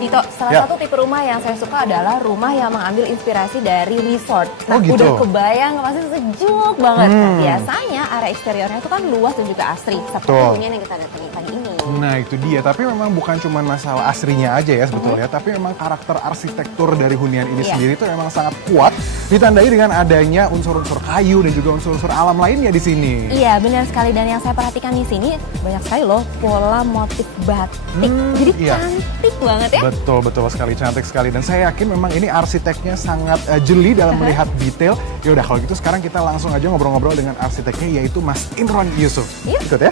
Dito, salah satu tipe rumah yang saya suka adalah rumah yang mengambil inspirasi dari resort. Nah, gitu. udah kebayang pasti sejuk banget. Nah, biasanya area eksteriornya itu kan luas dan juga asri. Seperti hunian yang kita datangi pagi ini. Nah itu dia, tapi memang bukan cuma masalah asrinya aja ya sebetulnya, tapi memang karakter arsitektur dari hunian ini sendiri itu memang sangat kuat, ditandai dengan adanya unsur-unsur kayu dan juga unsur-unsur alam lainnya di sini. Iya, benar sekali. Dan yang saya perhatikan di sini banyak sekali loh pola motif batik. Jadi cantik banget ya. Betul, betul sekali, cantik sekali. Dan saya yakin memang ini arsiteknya sangat jeli dalam melihat detail. Yaudah kalau gitu sekarang kita langsung aja ngobrol-ngobrol dengan arsiteknya yaitu Mas Imron Yusuf. Yuk. Ikut ya.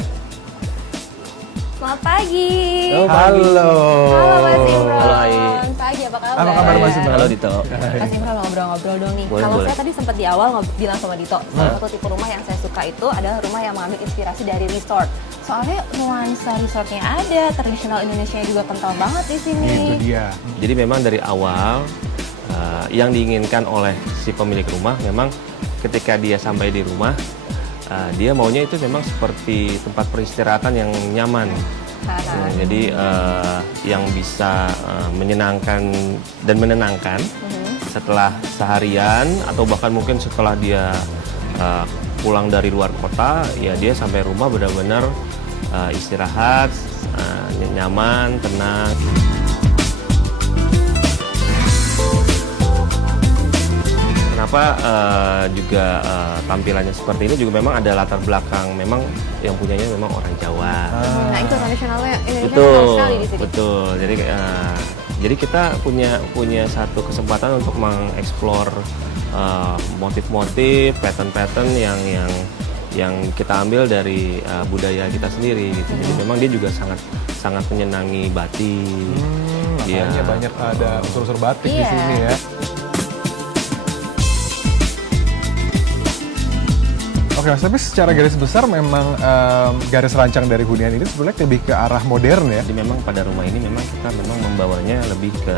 Selamat pagi. Halo. Halo Mas Imron. Halo, Ai. Pagi, apa kabar? Apa kabar Mas Imron? Halo Dito. Mas Imron ngobrol-ngobrol dong nih. Boleh, Kalau boleh. saya tadi sempat di awal bilang sama Dito, salah satu tipe rumah yang saya suka itu adalah rumah yang mengambil inspirasi dari resort. Soalnya nuansa resortnya ada, tradisional Indonesia juga kental banget di sini. Itu dia. Jadi memang dari awal yang diinginkan oleh si pemilik rumah memang ketika dia sampai di rumah dia maunya itu memang seperti tempat peristirahatan yang nyaman. Nah, jadi yang bisa menyenangkan dan menenangkan setelah seharian atau bahkan mungkin setelah dia pulang dari luar kota, ya dia sampai rumah benar-benar istirahat, nyaman, tenang. Kenapa juga tampilannya seperti ini juga memang ada latar belakang memang yang punyanya memang orang Jawa. Nah itu tradisionalnya Indonesia Betul, kental sekali di sini. betul. Jadi kita punya satu kesempatan untuk mengeksplor motif-motif, pattern-pattern yang kita ambil dari budaya kita sendiri. Gitu. Jadi memang dia juga sangat menyenangi batik. Makanya banyak ada unsur-unsur batik di sini ya. Oke Mas, tapi secara garis besar memang garis rancang dari hunian ini sebenarnya lebih ke arah modern ya? Jadi memang pada rumah ini memang kita memang membawanya lebih ke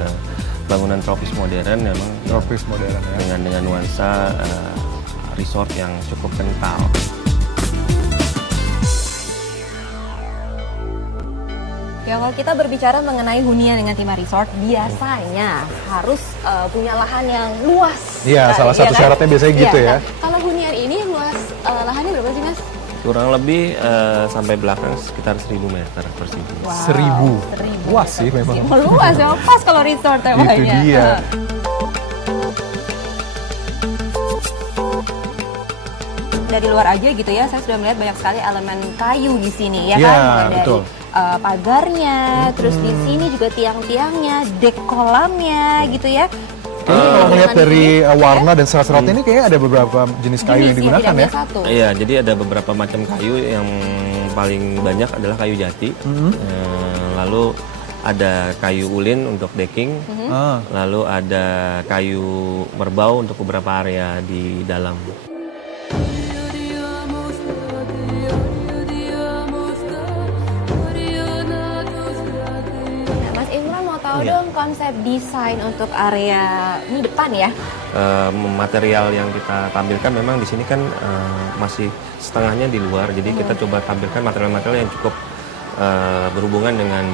bangunan tropis modern memang. Tropis modern ya? Dengan nuansa resort yang cukup kental. Ya kalau kita berbicara mengenai hunian dengan tema resort, biasanya harus punya lahan yang luas. Iya, salah satu syaratnya biasanya gitu ya. Nah, kalau hunian ini luas lahannya berapa sih Mas? Kurang lebih sampai belakang sekitar 1000 meter persegi. Wow, 1000. Luas sih memang. Luas ya, pas kalau resort temanya. Itu dia. Dari luar aja gitu ya, saya sudah melihat banyak sekali elemen kayu di sini ya kan, mulai dari betul. Pagarnya, terus di sini juga tiang-tiangnya, dek kolamnya gitu ya. Ini kalau melihat dari warna dan serat-seratnya ini kayaknya ada beberapa jenis kayu yang digunakan ya? Satu. Iya, jadi ada beberapa macam kayu yang paling banyak adalah kayu jati. Lalu ada kayu ulin untuk decking. Lalu ada kayu merbau untuk beberapa area di dalam. Tahu dong konsep desain untuk area ini depan ya? Material yang kita tampilkan memang di sini kan masih setengahnya di luar, jadi kita coba tampilkan material-material yang cukup berhubungan dengan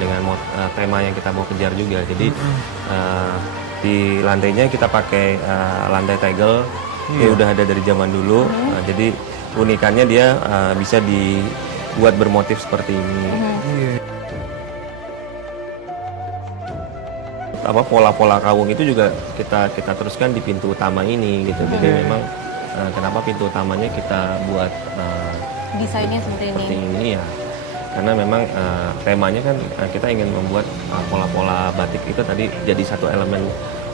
tema yang kita mau kejar juga. Jadi di lantainya kita pakai lantai tegel, ya udah ada dari zaman dulu. Jadi unikannya dia bisa dibuat bermotif seperti ini. Pola-pola kawung itu juga kita teruskan di pintu utama ini gitu. Jadi memang kenapa pintu utamanya kita buat desainnya seperti ini ya karena memang temanya kan kita ingin membuat pola-pola batik itu tadi jadi satu elemen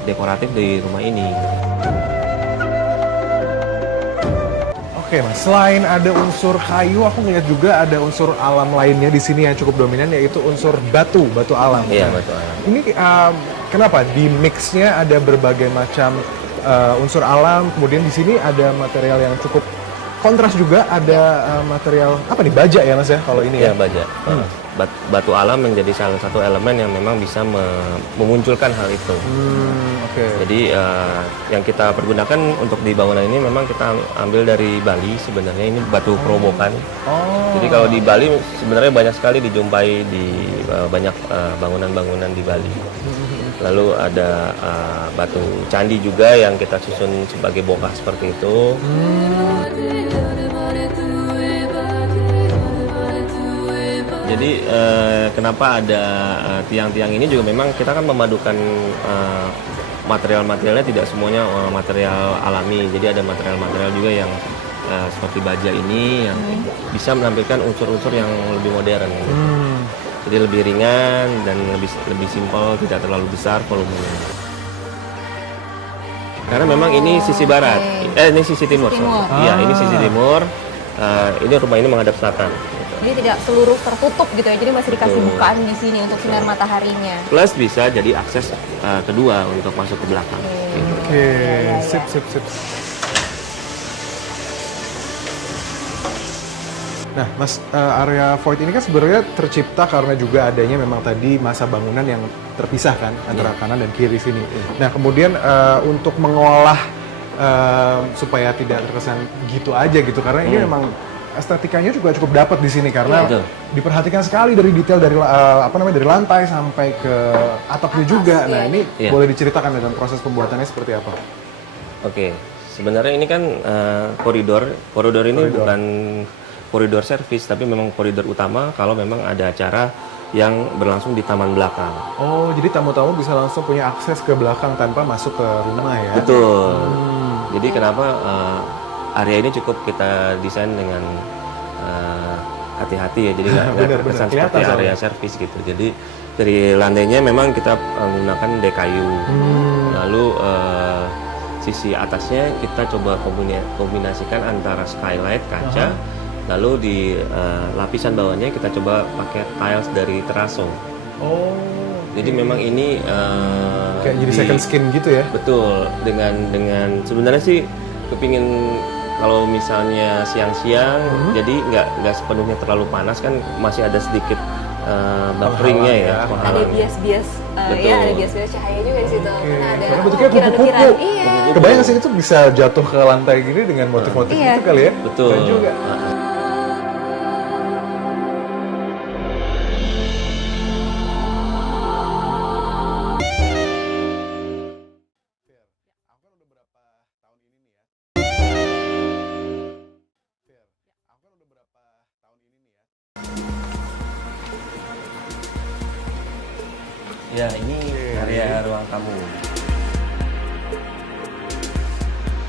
dekoratif di rumah ini. Oke Mas, selain ada unsur kayu, aku ngeliat juga ada unsur alam lainnya di sini yang cukup dominan, yaitu unsur batu alam. Iya, batu alam. Ini kenapa di mixnya ada berbagai macam unsur alam, kemudian di sini ada material yang cukup kontras juga, ada material apa nih, baja ya Mas ya kalau ini ya? Iya, baja. Batu alam menjadi salah satu elemen yang memang bisa memunculkan hal itu. Jadi yang kita pergunakan untuk di bangunan ini memang kita ambil dari Bali sebenarnya, ini batu kerobokan. Jadi kalau di Bali sebenarnya banyak sekali dijumpai di banyak bangunan-bangunan di Bali. Lalu ada batu candi juga yang kita susun sebagai bokah seperti itu. Jadi kenapa ada tiang-tiang ini juga memang kita kan memadukan material-materialnya tidak semuanya material alami. Jadi ada material-material juga yang seperti baja ini yang bisa menampilkan unsur-unsur yang lebih modern. Jadi lebih ringan dan lebih simpel, tidak terlalu besar volumenya. Karena memang ini sisi barat, ini sisi timur. Iya, ini sisi timur. Ini rumah ini menghadap selatan. Jadi tidak seluruh tertutup gitu ya, jadi masih dikasih bukaan di sini untuk sinar mataharinya. Plus bisa jadi akses kedua untuk masuk ke belakang. Oke, sip. Nah, Mas, area void ini kan sebenarnya tercipta karena juga adanya memang tadi masa bangunan yang terpisah kan antara kanan dan kiri sini. Nah, kemudian untuk mengolah supaya tidak terkesan gitu aja gitu, karena ini memang estetikanya juga cukup dapat di sini karena diperhatikan sekali dari detail dari dari lantai sampai ke atapnya juga. Nah, ini boleh diceritakan dengan proses pembuatannya seperti apa? Oke, sebenarnya ini kan koridor ini bukan koridor servis, tapi memang koridor utama kalau memang ada acara yang berlangsung di taman belakang. Oh, jadi tamu-tamu bisa langsung punya akses ke belakang tanpa masuk ke rumah ya? Betul. Jadi kenapa area ini cukup kita desain dengan hati-hati ya, jadi nggak terkesan seperti area servis gitu. Jadi dari lantainya memang kita menggunakan dek kayu. Lalu sisi atasnya kita coba kombinasikan antara skylight kaca. Lalu di lapisan bawahnya kita coba pakai tiles dari teraso. Oh. Jadi memang ini kayak jadi second skin gitu ya? Betul. Dengan sebenarnya sih kepingin kalau misalnya siang-siang, jadi nggak sepenuhnya terlalu panas kan, masih ada sedikit bufferingnya ya. Ada bias-bias, ada bias-bias cahaya juga di situ. Karena bentuknya kupu-kupu. Kebayang sih itu bisa jatuh ke lantai gini dengan motif-motif itu kali ya? Betul. Dan juga. Ya, ini area ruang tamu.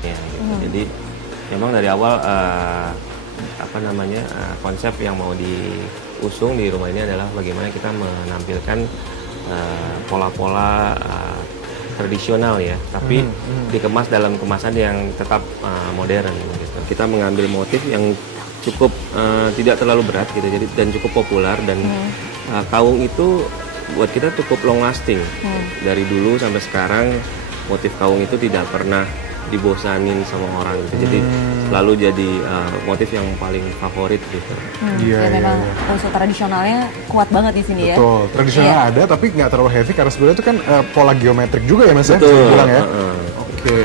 Ya, gitu. Jadi memang dari awal konsep yang mau diusung di rumah ini adalah bagaimana kita menampilkan pola-pola tradisional ya, tapi dikemas dalam kemasan yang tetap modern. Gitu. Kita mengambil motif yang cukup tidak terlalu berat gitu, jadi dan cukup populer dan kaung itu buat kita cukup long lasting. Dari dulu sampai sekarang motif kaung itu tidak pernah dibosanin sama orang gitu. Jadi selalu jadi motif yang paling favorit gitu. Dan memang unsur tradisionalnya kuat banget di sini ya. Betul, tradisional ada tapi nggak terlalu heavy karena sebenarnya itu kan pola geometrik juga ya Mas ya? Betul. Bilang ya. Oke.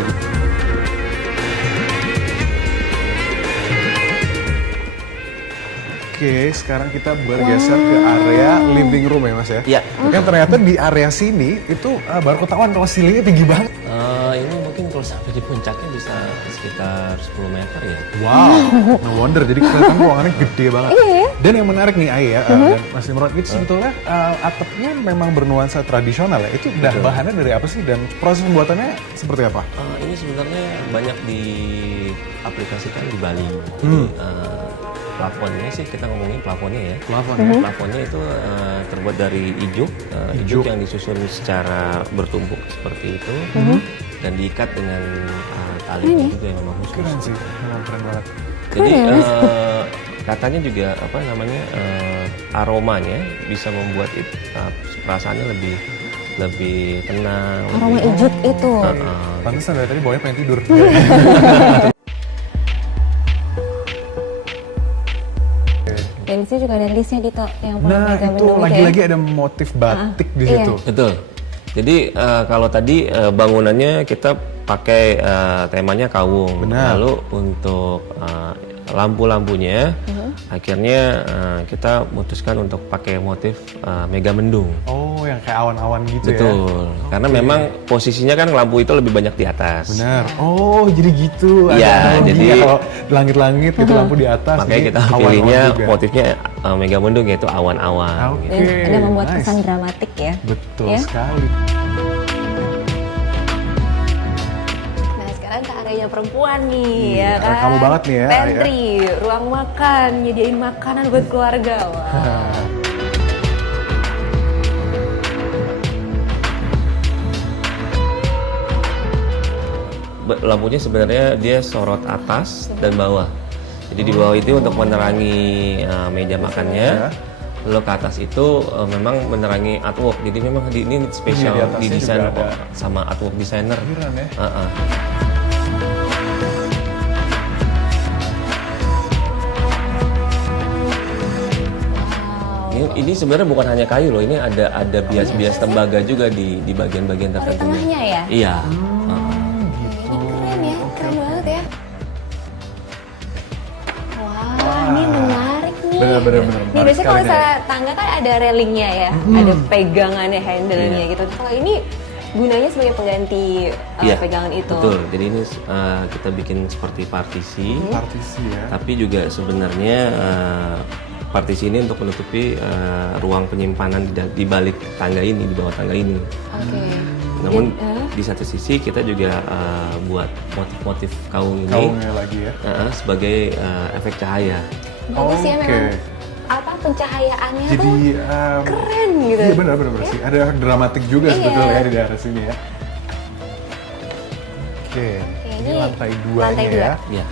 Oke, sekarang kita bergeser ke area living room ya Mas ya? Iya. Kan ternyata di area sini itu baru ketahuan kalau ceilingnya tinggi banget. Ini mungkin kalau sampai di puncaknya bisa sekitar 10 meter ya. Wow, no wonder. Jadi kelihatan ruangannya gede banget. Dan yang menarik nih Ai ya, dan Mas Imron, itu sebetulnya atapnya memang bernuansa tradisional ya. Itu bahannya dari apa sih dan proses pembuatannya seperti apa? Ini sebenarnya banyak diaplikasikan di Bali. Plafonnya sih kita ngomongin plafonnya ya. Plafonnya itu terbuat dari ijuk yang disusun secara bertumpuk seperti itu dan diikat dengan tali juga yang memang khusus. Keren sih, memang keren banget. Jadi katanya juga aromanya bisa membuat perasaannya lebih tenang. Aroma ijuk itu. Pantesan dari tadi bawahnya pengen tidur. Dan di sini juga ada listnya Dito yang pernah Nah itu lagi-lagi ada motif batik di situ. Betul. Jadi kalau tadi bangunannya kita pakai temanya kaung. Benar. Lalu untuk lampu-lampunya, akhirnya kita memutuskan untuk pakai motif mega mendung. Oh, yang kayak awan-awan gitu ya? Betul, karena memang posisinya kan lampu itu lebih banyak di atas. Benar. Oh, jadi gitu. Iya, jadi kalau di langit-langit gitu lampu di atas. makanya ini kita awan-awan pilihnya juga. motifnya mega mendung, yaitu awan-awan. Oke. Dan ada membuat nice. kesan dramatik ya. Betul Ya? sekali. Nah sekarang ke areanya perempuan nih Iya, ya kan. kamu banget nih ya, Pantry, ruang makan, nyediain makanan buat keluarga. Wah. Lampunya sebenarnya dia sorot atas dan bawah. Jadi di bawah itu untuk menerangi meja makannya. Lalu ke atas itu memang menerangi artwork. Jadi memang ini spesial Iya, di atasnya didesain juga ada. sama artwork designer. Keren ya. Ini sebenarnya bukan hanya kayu loh. Ini ada bias-bias tembaga juga di bagian-bagian Oh, di tertentu. tengahnya ya? Iya. Ini keren ya, keren banget ya. Wah, ini menarik nih. Bener. Nih Menarik biasanya kalau sekali nih. misalnya tangga kan ada railingnya ya, ada pegangannya, handle-nya gitu. Kalau ini gunanya sebagai pengganti Iya, pegangan itu. betul. Jadi ini kita bikin seperti partisi. Partisi ya. Tapi juga sebenarnya partisi ini untuk menutupi ruang penyimpanan di balik tangga ini, di bawah tangga ini. Oke. Namun di satu sisi kita juga buat motif-motif kaung ini Kaungnya lagi ya. sebagai efek cahaya. Bagus ya Oke. memang apa pencahayaannya Jadi tuh keren gitu. Iya benar sih. Ada dramatik juga Iya. sebetulnya ya di daerah sini ya. Oke. Oke, Ini lantai 2 lantai dua. ya. Ya.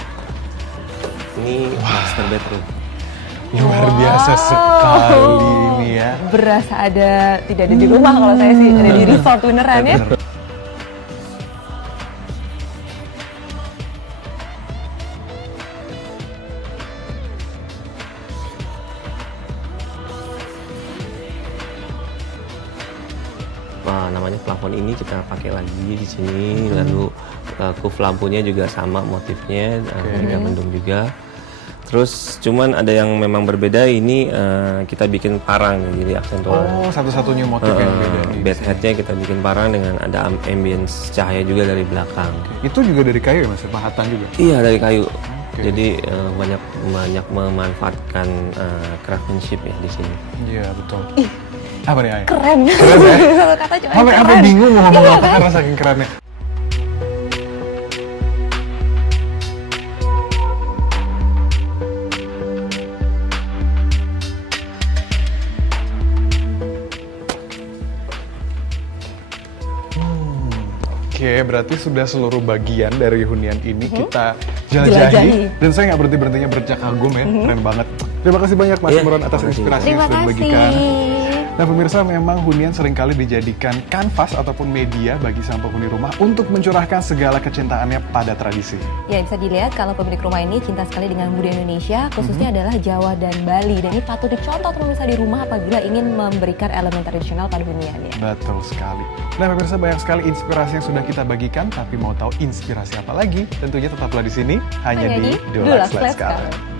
Ini master bedroom. Luar biasa sekali ini ya. Berasa tidak ada di rumah kalau saya sih, ada di resort beneran ya. Bener. Namanya plafon ini kita pakai lagi di sini, lalu kuf lampunya juga sama motifnya, mega mendung juga. Terus cuman ada yang memang berbeda, ini kita bikin parang jadi aksentual. Oh, satu-satunya motif yang beda nih. Bed headnya kita bikin parang dengan ada ambience cahaya juga dari belakang. Itu juga dari kayu ya Mas, pahatan juga. Iya, dari kayu. Jadi banyak memanfaatkan craftsmanship ya di sini. Iya, betul. Apa nih, Ay? Keren. Keren ya? Satu kata cuma Sampai keren. apa bingung mau ngomong apa karena saking kerennya. Oke, berarti sudah seluruh bagian dari hunian ini kita jelajahi. Dan saya nggak berhenti-berhentinya bercak kagum ya, keren banget. Terima kasih banyak Mas Iya, Imron atas terima kasih. inspirasi yang Terima sudah kasih. dibagikan. Nah pemirsa, memang hunian seringkali dijadikan kanvas ataupun media bagi sang penghuni rumah untuk mencurahkan segala kecintaannya pada tradisi. Ya bisa dilihat kalau pemilik rumah ini cinta sekali dengan budaya Indonesia, khususnya adalah Jawa dan Bali. Dan ini patut dicontoh pemirsa di rumah apabila ingin memberikan elemen tradisional pada huniannya. Betul sekali. Nah pemirsa, banyak sekali inspirasi yang sudah kita bagikan, tapi mau tahu inspirasi apa lagi? Tentunya tetaplah di sini, hanya di Dulux Let's Go.